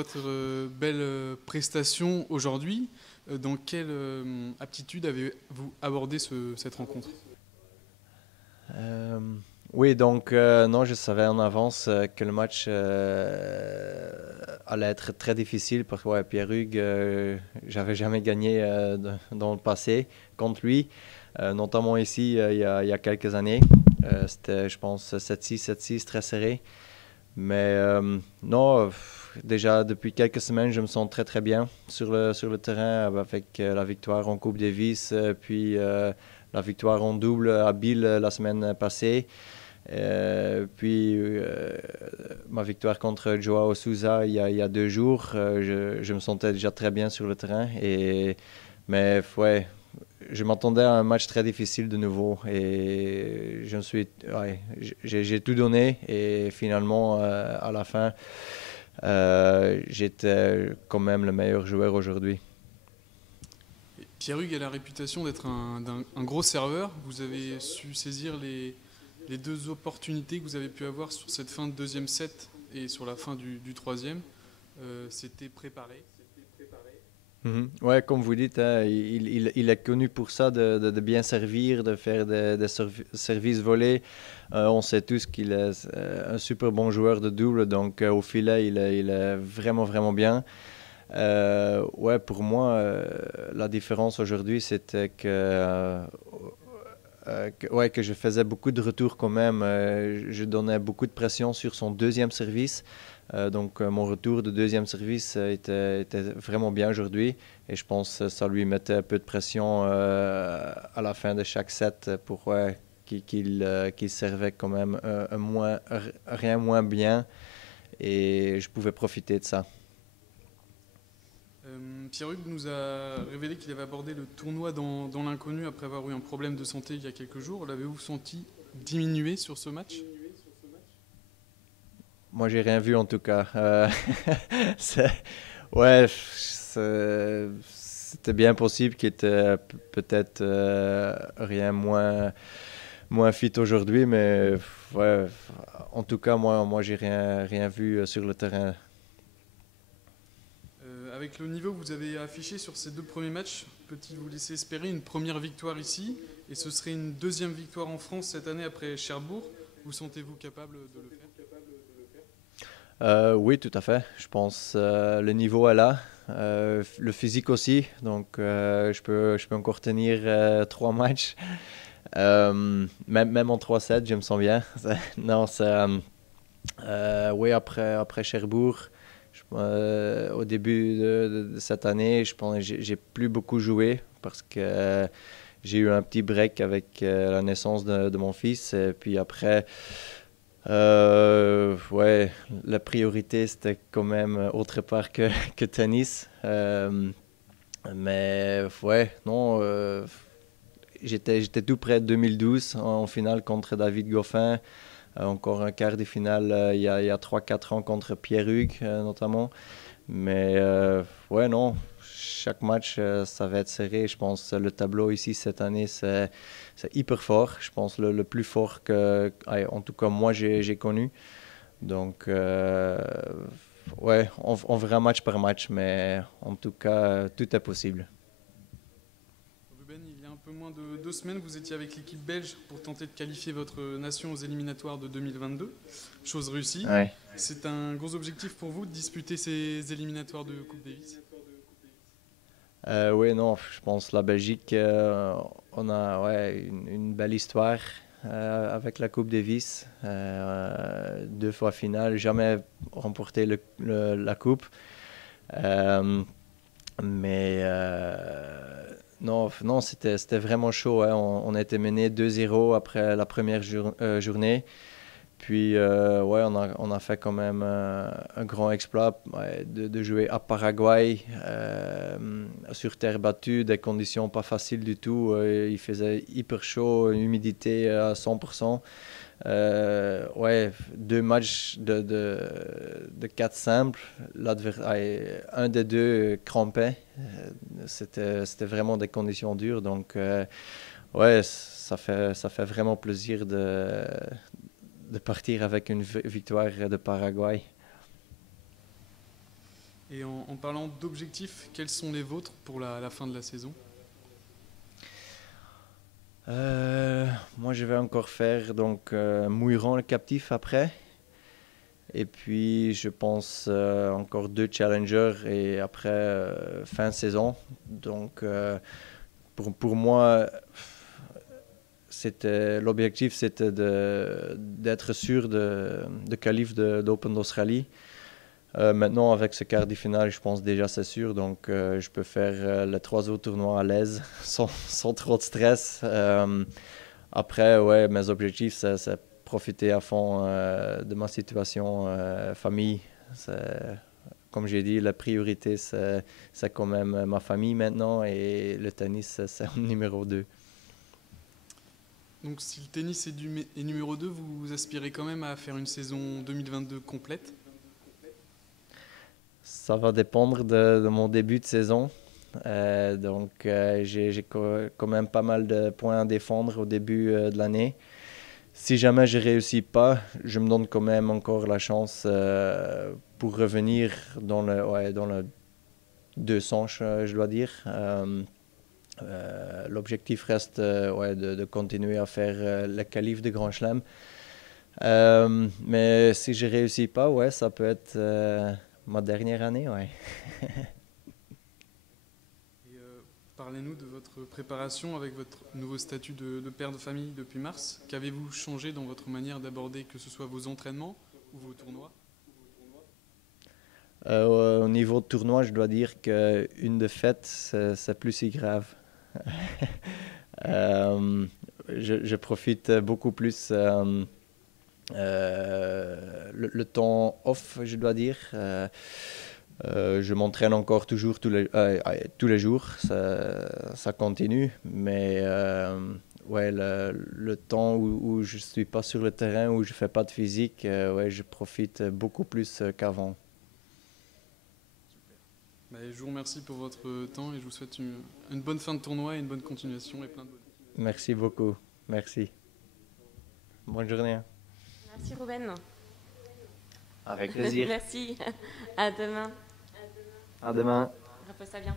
votre belle prestation aujourd'hui. Dans quelle aptitude avez-vous abordé cette rencontre? Euh, oui, donc non, je savais en avance que le match allait être très difficile parce que ouais, Pierre-Hugues, j'avais jamais gagné dans le passé contre lui, notamment ici il y a quelques années. C'était, je pense, 7-6, 7-6, très serré. Mais non, déjà depuis quelques semaines, je me sens très très bien sur le terrain avec la victoire en Coupe Davis, puis la victoire en double à Bill la semaine passée. Puis ma victoire contre Joao Souza il y a 2 jours, je me sentais déjà très bien sur le terrain. Mais ouais, je m'attendais à un match très difficile de nouveau et ouais, j'ai tout donné et finalement à la fin j'étais quand même le meilleur joueur aujourd'hui. Pierre-Hugues a la réputation d'être un gros serveur. Vous avez su saisir les deux opportunités que vous avez pu avoir sur cette fin de deuxième set et sur la fin du troisième. C'était préparé. Mhm. Ouais, comme vous dites, hein, il est connu pour ça, de bien servir, de faire des services volés. On sait tous qu'il est un super bon joueur de double, donc au filet, il est vraiment, vraiment bien. Ouais, pour moi, la différence aujourd'hui, c'était ouais, que je faisais beaucoup de retours quand même. Je donnais beaucoup de pression sur son deuxième service. Donc, mon retour de deuxième service était vraiment bien aujourd'hui. Et je pense que ça lui mettait un peu de pression à la fin de chaque set pour ouais, qu'il servait quand même rien moins bien. Et je pouvais profiter de ça. Pierre-Hugues nous a révélé qu'il avait abordé le tournoi dans l'inconnu après avoir eu un problème de santé il y a quelques jours. L'avez-vous senti diminuer sur ce match? Moi, j'ai rien vu en tout cas. C'est- ouais, c'était bien possible qu'il était peut-être rien moins fit aujourd'hui, mais ouais, en tout cas, moi j'ai rien vu sur le terrain. Avec le niveau que vous avez affiché sur ces deux premiers matchs, peut-il vous laisser espérer une première victoire ici? Et ce serait une deuxième victoire en France cette année après Cherbourg. Vous sentez-vous capable de le faire? Oui, tout à fait. Je pense le niveau est là, le physique aussi. Donc, je peux encore tenir 3 matchs. Même en 3-7, je me sens bien. Non, oui, après Cherbourg, au début de cette année, je pense que j'ai plus beaucoup joué parce que j'ai eu un petit break avec la naissance de mon fils. Et puis après, ouais, la priorité c'était quand même autre part que tennis. Mais ouais, non, j'étais tout près de 2012 en finale contre David Goffin. Encore un quart de finale il y a 3-4 ans contre Pierre-Hugues notamment. Mais ouais, non, chaque match, ça va être serré. Je pense que le tableau ici cette année, c'est hyper fort. Je pense le plus fort que, allez, en tout cas, moi, j'ai connu. Donc, ouais, on verra match par match, mais en tout cas, tout est possible. Ruben, il y a un peu moins de 2 semaines, vous étiez avec l'équipe belge pour tenter de qualifier votre nation aux éliminatoires de 2022. Chose réussie. Ouais. C'est un gros objectif pour vous de disputer ces éliminatoires de Coupe Davis? Oui, non, je pense la Belgique, on a ouais, une belle histoire avec la Coupe Davis. 2 fois finale, jamais remporté la Coupe. Euh, mais non, non c'était vraiment chaud. Hein. On a été mené 2-0 après la première journée. Puis, ouais, on a fait quand même un grand exploit ouais, de jouer à Paraguay, sur terre battue, des conditions pas faciles du tout. Il faisait hyper chaud, une humidité à 100%. Ouais, 2 matchs de 4 simples. Un des deux crampait. C'était vraiment des conditions dures. Donc, ouais, ça fait vraiment plaisir de partir avec une victoire de Paraguay. Et en parlant d'objectifs, quels sont les vôtres pour la fin de la saison? Moi, je vais encore faire donc Mouilleron le captif après. Et puis, je pense encore 2 challengers et après fin saison. Donc, pour moi, l'objectif, c'était d'être sûr de qualif d'Open d'Australie. Maintenant, avec ce quart de finale, je pense déjà c'est sûr. Donc, je peux faire les 3 autres tournois à l'aise, sans trop de stress. Après, ouais, mes objectifs, c'est profiter à fond de ma situation famille. Comme j'ai dit, la priorité, c'est quand même ma famille maintenant et le tennis, c'est en numéro 2. Donc si le tennis est numéro 2, vous aspirez quand même à faire une saison 2022 complète? Ça va dépendre de mon début de saison. Donc, j'ai quand même pas mal de points à défendre au début de l'année. Si jamais je ne réussis pas, je me donne quand même encore la chance pour revenir dans le 200, je dois dire. L'objectif reste de continuer à faire le qualif de Grand Chelem. Mais si je ne réussis pas, ouais, ça peut être ma dernière année. Ouais. Et parlez-nous de votre préparation avec votre nouveau statut de père de famille depuis mars. Qu'avez-vous changé dans votre manière d'aborder, que ce soit vos entraînements ou vos tournois? Au niveau de tournoi, je dois dire qu'une défaite, c'est plus si grave. Je profite beaucoup plus le temps off, je dois dire. Je m'entraîne encore toujours tous les jours, ça continue, mais ouais, le temps où je ne suis pas sur le terrain, où je ne fais pas de physique, ouais, je profite beaucoup plus qu'avant. Je vous remercie pour votre temps et je vous souhaite une bonne fin de tournoi et une bonne continuation et plein de bonnes. Merci beaucoup, merci. Bonne journée. Merci Ruben. Avec plaisir. Merci. À demain. À demain. Repose-toi bien.